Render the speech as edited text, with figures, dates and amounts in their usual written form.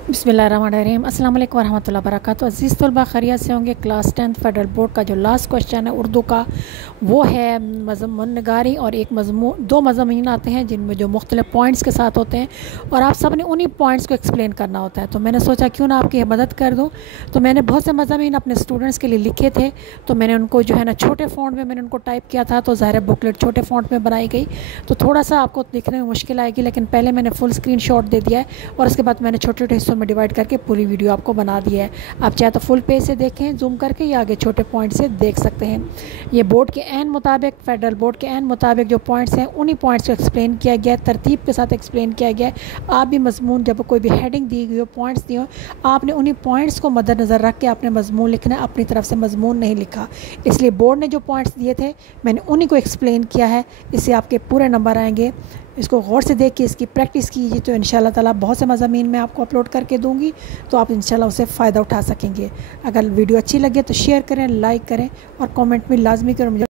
बिस्मिल्लाहिर्रहमानिर्रहीम अस्सलाम वालेकुम वरहमतुल्लाहि वबरकातुहू। अज़ीज़ तलबा खैरियत से होंगे। क्लास 10th फेडरल बोर्ड का जो लास्ट क्वेश्चन है उर्दू का वो है मज़मून नगारी, और एक मज़मून दो मज़ामीन आते हैं जिनमें जो मुख्तलिफ पॉइंट्स के साथ होते हैं और आप सब ने उन्हीं पॉइंट्स को एक्सप्लेन करना होता है। तो मैंने सोचा क्यों ना आपकी मदद कर दूँ। तो मैंने बहुत से मज़ामीन अपने स्टूडेंट्स के लिए लिखे थे, तो मैंने उनको जो है ना छोटे फ़ॉन्ट में मैंने उनको टाइप किया था, तो ज़ाहिर बुकलेट छोटे फ़ॉन्ट में बनाई गई, तो थोड़ा सा आपको लिखने में मुश्किल आएगी, लेकिन पहले मैंने फुल स्क्रीन शॉट दे दिया है और उसके बाद मैंने छोटे छोटे हिस्सों में डिवाइड करके पूरी वीडियो आपको बना दी है। आप चाहे तो फुल पेज से देखें जूम करके, या आगे छोटे पॉइंट से देख सकते हैं। ये बोर्ड के एन मुताबिक, फेडरल बोर्ड के एन मुताबिक जो पॉइंट्स हैं उन्हीं पॉइंट्स को एक्सप्लेन किया गया है, तरतीब के साथ एक्सप्लेन किया गया है। आप भी मजमून जब कोई भी हेडिंग दी गई हो, पॉइंट्स दिए हो, आपने उन्हीं पॉइंट्स को मद्देनज़र रख के आपने मजमून लिखना है, अपनी तरफ से मजमून नहीं लिखा। इसलिए बोर्ड ने जो पॉइंट्स दिए थे मैंने उन्हीं को एक्सप्लेन किया है, इससे आपके पूरे नंबर आएंगे। इसको गौर से देख के इसकी प्रैक्टिस कीजिए, तो इंशाल्लाह ताला बहुत से मज़ामीन मैं आपको अपलोड करके दूंगी, तो आप इंशाल्लाह उससे फ़ायदा उठा सकेंगे। अगर वीडियो अच्छी लगे तो शेयर करें, लाइक करें और कमेंट भी लाजमी करें। मुझे